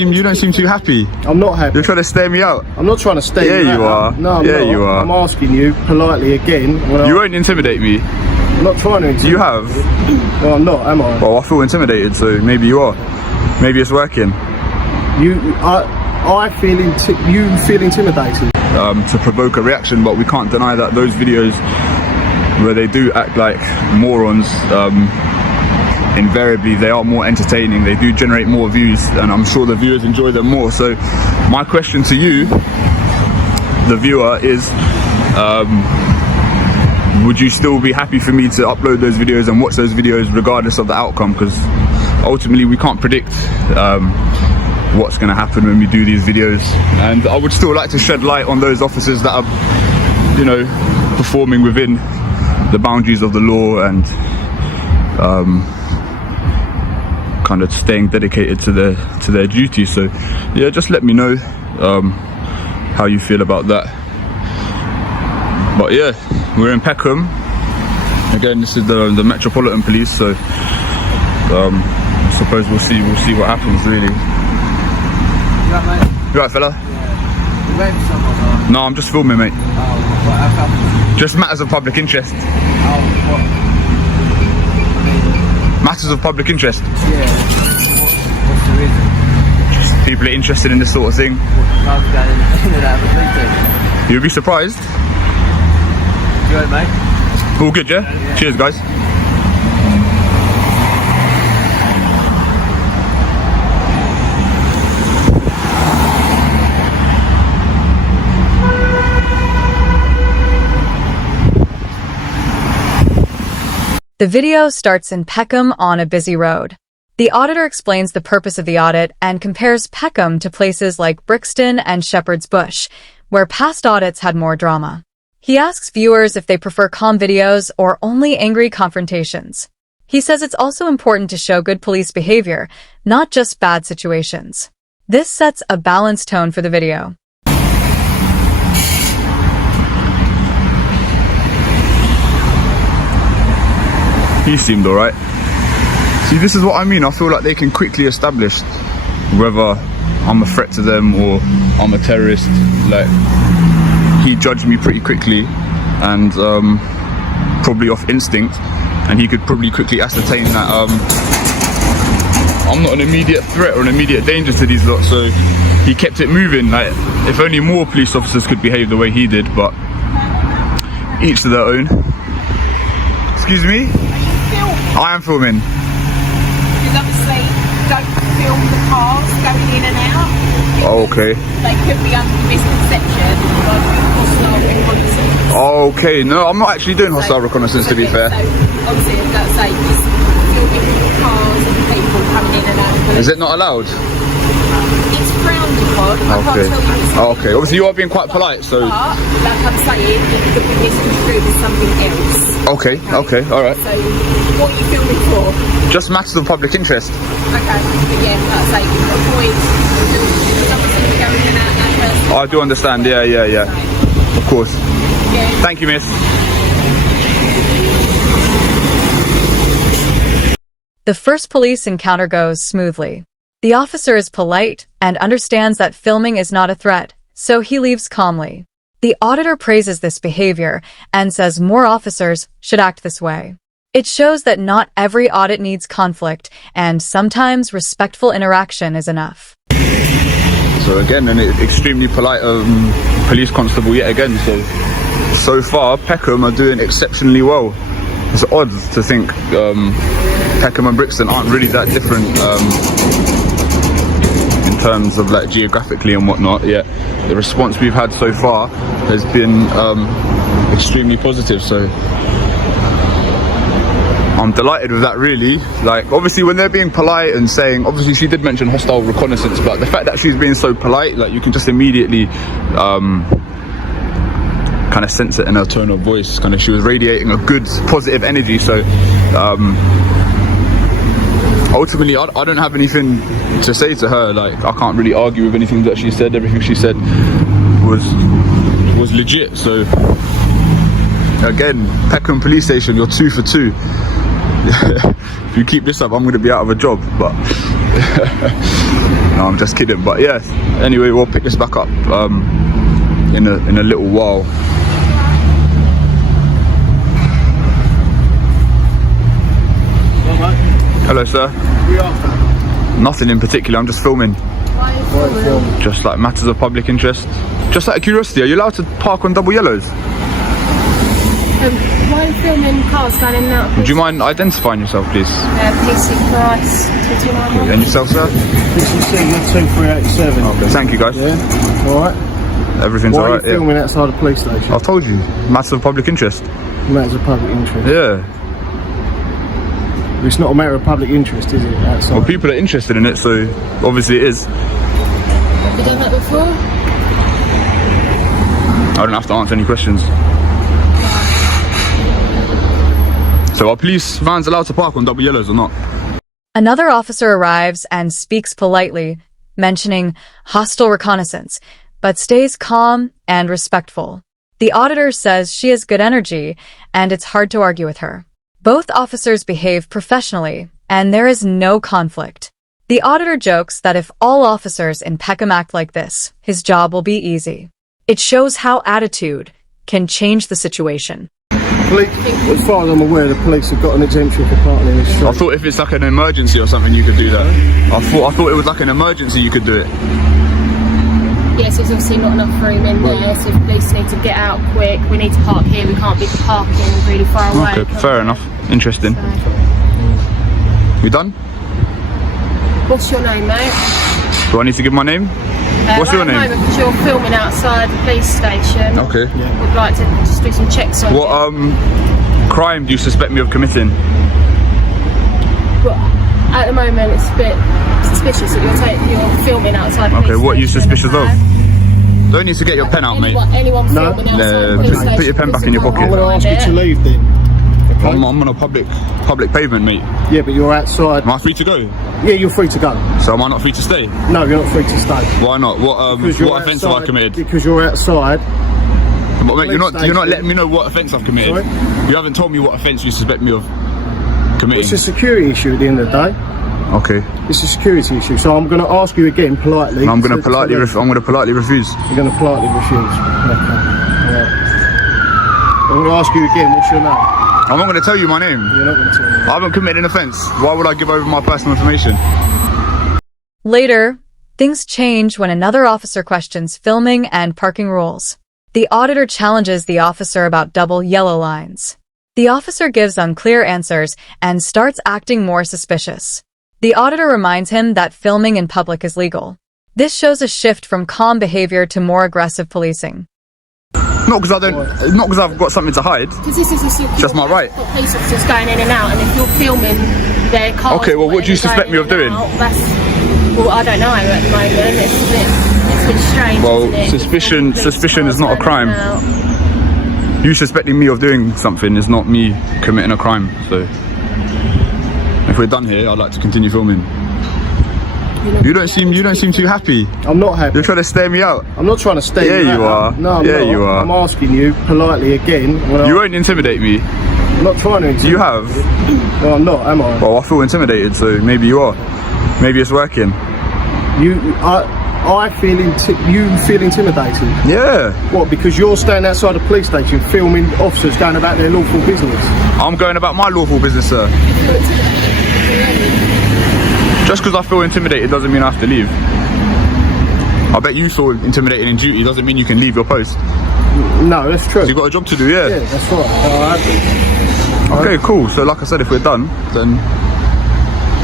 You don't seem too happy. I'm not happy. You're trying to stare me out. I'm not trying to stare you out. You are. No, I'm not. You are. I'm asking you politely again. You won't intimidate me. I'm not trying to intimidate you. Have. Well, I'm not, am I? Well, I feel intimidated, so maybe you are. Maybe it's working. I feel you feel intimidated. To provoke a reaction, but we can't deny that those videos where they do act like morons, invariably they are more entertaining. They do generate more views, and I'm sure the viewers enjoy them more. So my question to you, the viewer, is would you still be happy for me to upload those videos and watch those videos regardless of the outcome? Because ultimately we can't predict what's going to happen when we do these videos, and I would still like to shed light on those officers that are, you know, performing within the boundaries of the law and kind of staying dedicated to their duty. So yeah, just let me know how you feel about that. But yeah, we're in Peckham again. This is the Metropolitan Police, so I suppose we'll see what happens, really. You right, mate? You right, fella? Yeah. You waiting for someone, or? No, I'm just filming, mate. Oh, what? How come? Just matters of public interest. Oh, what? Matters of public interest. Yeah. What's the reason? Just people are interested in this sort of thing. Cars going in and out of the police. You'll be surprised. You right, mate? All good, yeah? Cheers, guys. The video starts in Peckham on a busy road. The auditor explains the purpose of the audit and compares Peckham to places like Brixton and Shepherd's Bush, where past audits had more drama. He asks viewers if they prefer calm videos or only angry confrontations. He says it's also important to show good police behavior, not just bad situations. This sets a balanced tone for the video. He seemed alright. See, this is what I mean. I feel like they can quickly establish whether I'm a threat to them or I'm a terrorist. Like, he judged me pretty quickly, and probably off instinct, and he could probably quickly ascertain that I'm not an immediate threat or an immediate danger to these lot. So he kept it moving. Like, if only more police officers could behave the way he did, but each to their own. Excuse me? I am filming. Because obviously, don't film the cars going in and out. Oh, okay. They could be under misconception of hostile reconnaissance. Oh, okay. No, I'm not actually doing hostile reconnaissance, to be fair. So obviously, I've got to say, just filming cars and people coming in and out. Is it not allowed? It's frowned upon. I can't tell you it's Oh, okay. Obviously, you are being quite polite, so. But, like I'm saying, it could be misconstrued as something else. Okay, alright. So, what are you filming for? Just matters of public interest. Okay, but yeah, like I say, avoid someone going in and out that person. I do understand, yeah. Of course. Yeah. Thank you, miss. The first police encounter goes smoothly. The officer is polite and understands that filming is not a threat, so he leaves calmly. The auditor praises this behavior and says more officers should act this way. It shows that not every audit needs conflict, and sometimes respectful interaction is enough. So again, an extremely polite police constable yet again. So far, Peckham are doing exceptionally well. It's odd to think Peckham and Brixton aren't really that different in terms of like geographically and whatnot, yet the response we've had so far has been extremely positive. So I'm delighted with that, really. Like, obviously when they're being polite and saying, obviously she did mention hostile reconnaissance, but the fact that she's being so polite, like, you can just immediately kind of sense it in her tone of voice. Kind of, she was radiating a good positive energy. So ultimately I don't have anything to say to her. Like, I can't really argue with anything that she said. Everything she said was legit. So again, Peckham police station, you're 2 for 2. If you keep this up, I'm going to be out of a job. But No, I'm just kidding. But yeah. Anyway, we'll pick this back up in a little while. Hello, sir. Nothing in particular. I'm just filming. Just like matters of public interest. Just out of curiosity, are you allowed to park on double yellows? Why are you filming cars going in and out? Would you mind identifying yourself, please? PC Price 2291. And yourself, sir? This is Sigma 2387. Okay, thank you, guys. Yeah. All right. Everything's Why alright. are you filming outside the police station? I've told you, matters of public interest. Matters of public interest. Yeah. It's not a matter of public interest, is it? Outside. Well, people are interested in it, so obviously it is. Have you done that before? I don't have to answer any questions. So are police vans allowed to park on double yellows or not? Another officer arrives and speaks politely, mentioning hostile reconnaissance, but stays calm and respectful. The auditor says she has good energy, and it's hard to argue with her. Both officers behave professionally, and there is no conflict. The auditor jokes that if all officers in Peckham act like this, his job will be easy. It shows how attitude can change the situation. As far as I'm aware, the police have got an exemption for parking in the street. I thought if it's like an emergency or something, you could do that. I thought it was like an emergency, you could do it. Yes, there's obviously not enough room in there, so if police need to get out quick, we need to park here, we can't be parking really far away. Okay, fair enough. Interesting. You done? What's your name, mate? Do I need to give my name? What's your name? Because you're filming outside the police station. Okay. We'd like to just do some checks on What crime do you suspect me of committing? But at the moment, it's a bit suspicious that you're filming outside the police Okay, what are you station, suspicious of? okay? Don't need to get your pen out, mate. Anyone No. filming outside the police Put station, your pen back in your pocket. I'm going to ask you to leave then. I'm on a public pavement, mate. Yeah, but you're outside. Am I free to go? Yeah, you're free to go. So am I not free to stay? No, you're not free to stay. Why not? What Because you're offence have I outside- committed? Because you're outside. But mate, you're not station. letting me know what offence I've committed. Sorry? You haven't told me what offence you suspect me of committing. It's a security issue at the end of the day. Okay. It's a security issue. So I'm going to ask you again politely. I'm going to to politely leave. I'm going to politely refuse. You're going to politely refuse. Okay. Right. I'm going to ask you again. What's your name? I'm not going to tell you my name. You're not going to tell me. I haven't committed an offence. Why would I give over my personal information? Later, things change when another officer questions filming and parking rules. The auditor challenges the officer about double yellow lines. The officer gives unclear answers and starts acting more suspicious. The auditor reminds him that filming in public is legal. This shows a shift from calm behavior to more aggressive policing. Not because I've got something to hide. Because this is Just my right. Police officers going in and out, and if you're filming their cars. Okay, well, what do you suspect me of doing? Well, I don't know at the moment. It's a bit strange. Well, isn't it? suspicion is not a crime. Out. You suspecting me of doing something is not me committing a crime. So if we're done here, I'd like to continue filming. You don't seem too happy. I'm not happy. You're trying to stare me out. I'm not trying to stare you Yeah, you out. are. No, I'm Yeah, not. you are. I'm asking you politely again. You won't intimidate me. I'm not trying to intimidate You have. No, I'm not, am I? Well, I feel intimidated, so maybe you are. Maybe it's working. I feel you feel intimidated. Yeah. What? Because you're standing outside a police station filming officers going about their lawful business. I'm going about my lawful business, sir. Just because I feel intimidated doesn't mean I have to leave. I bet you feel intimidated in duty doesn't mean you can leave your post. No, that's true. You've got a job to do, yeah. Yeah, that's right. Okay, cool. So like I said, if we're done, then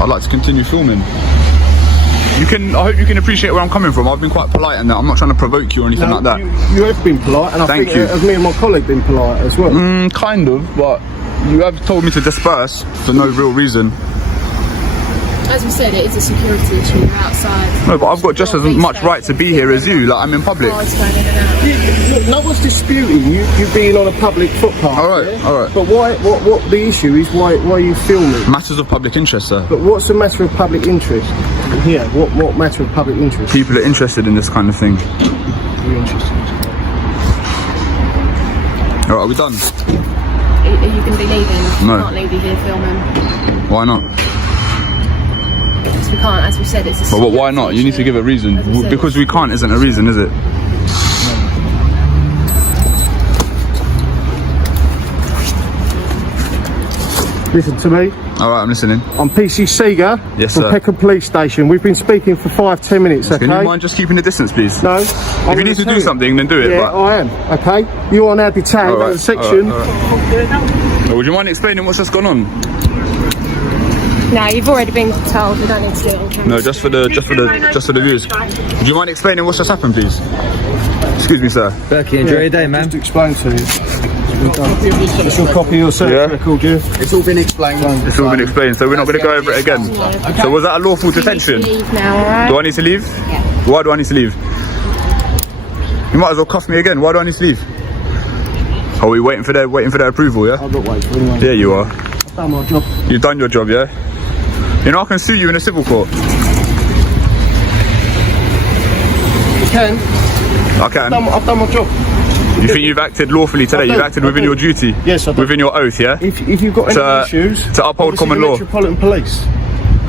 I'd like to continue filming. I hope you can appreciate where I'm coming from. I've been quite polite in that. I'm not trying to provoke you or anything like that. You have been polite, and I Thank think you. me and my colleague been polite as well. Kind of, but you have told me to disperse for no real reason. As we said, it is a security issue. You're outside. No, but I've got just as much right to be here as you. Like, I'm in public. Cars going in and out. Look, no one's disputing you being on a public footpath. All right, yeah? all right. But what the issue is? Why are you filming? Matters of public interest, sir. But what's the matter of public interest here? What matter of public interest? People are interested in this kind of thing. You're interested. All right, are we done? Are you going to be leaving? No. You can't leave you here filming. Why not? It's we can't, as we said, it's a But why not? You need to give a reason. As we said, Because we can't isn't a reason, is it? Listen to me. Alright, I'm listening. I'm PC Seeger Yes, from sir. Peckham Police Station. We've been speaking for 5-10 minutes, okay? Can you mind just keeping the distance, please? No. If you need to do something, then do it. Yeah, but... I am, okay? You are now detained Alright, at the section. alright. Would you mind explaining what's just gone on? No, you've already been told. We don't need to do it on camera. No, just for the viewers. Would you mind explaining what's just happened, please? Excuse me, sir. Berkey, enjoy your day, man. Just to explain to you. It's your copy of your service Yeah. record, yeah? It's all been explained. It's all been explained, so we're not going to go over it again. So was that a lawful detention? You need to leave now, alright? Do I need to leave? Yeah. Why do I need to leave? You might as well cuff me again. Why do I need to leave? Are we waiting for their approval? Yeah. I'm not waiting for anyone. Yeah, you are. I've done my job. You've done your job, yeah. You know I can sue you in a civil court. You can. I can. I've done my job. You think you've acted lawfully today? I do, You've acted I within do. your duty. Yes, I do. Within your oath, yeah. If you've got any issues, to uphold obviously common the law. Metropolitan Police.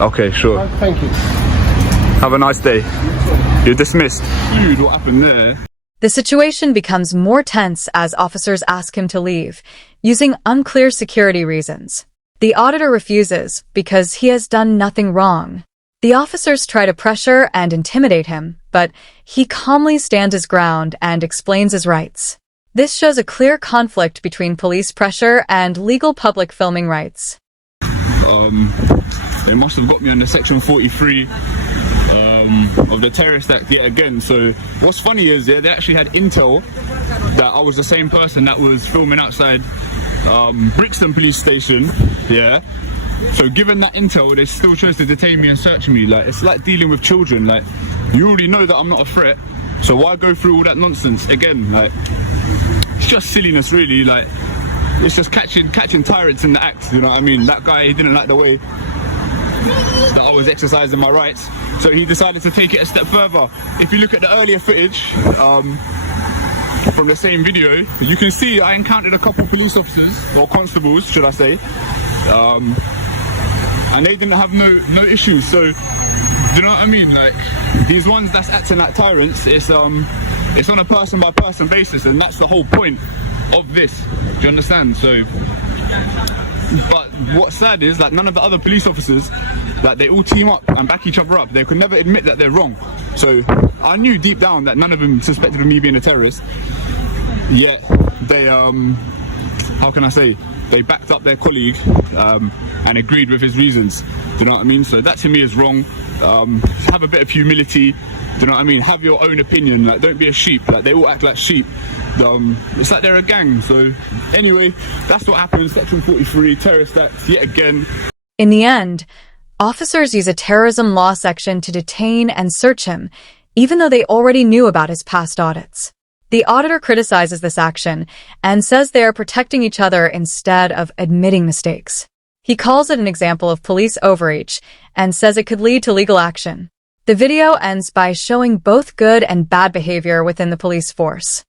Okay, sure. Thank you. Have a nice day. You're dismissed. Dude, what happened there? The situation becomes more tense as officers ask him to leave, using unclear security reasons. The auditor refuses because he has done nothing wrong. The officers try to pressure and intimidate him, but he calmly stands his ground and explains his rights. This shows a clear conflict between police pressure and legal public filming rights. They must have got me under section 43 of the Terrorist Act yet again. So what's funny is they actually had intel that I was the same person that was filming outside Brixton police station, yeah. So given that intel, they still chose to detain me and search me. Like, it's like dealing with children. Like, you already know that I'm not a threat, so why go through all that nonsense again? Like, it's just silliness, really. Like, it's just catching tyrants in the act. You know what I mean? That guy, he didn't like the way that I was exercising my rights, so he decided to take it a step further. If you look at the earlier footage from the same video, you can see I encountered a couple police officers, or constables should I say, and they didn't have no issues. So do you know what I mean? Like, these ones that's acting like tyrants, it's on a person by person basis, and that's the whole point of this. Do you understand? So, but what's sad is, like, none of the other police officers, like, they all team up and back each other up. They could never admit that they're wrong. So I knew deep down that none of them suspected of me being a terrorist, yet they how can I say, they backed up their colleague and agreed with his reasons. Do you know what I mean? So that to me is wrong. Have a bit of humility. Do you know what I mean? Have your own opinion. Like, don't be a sheep. Like, they all act like sheep. It's like they're a gang. So anyway, that's what happened. Section 43, Terrorist Act, yet again. In the end, officers use a terrorism law section to detain and search him, even though they already knew about his past audits. The auditor criticizes this action and says they are protecting each other instead of admitting mistakes. He calls it an example of police overreach and says it could lead to legal action. The video ends by showing both good and bad behavior within the police force.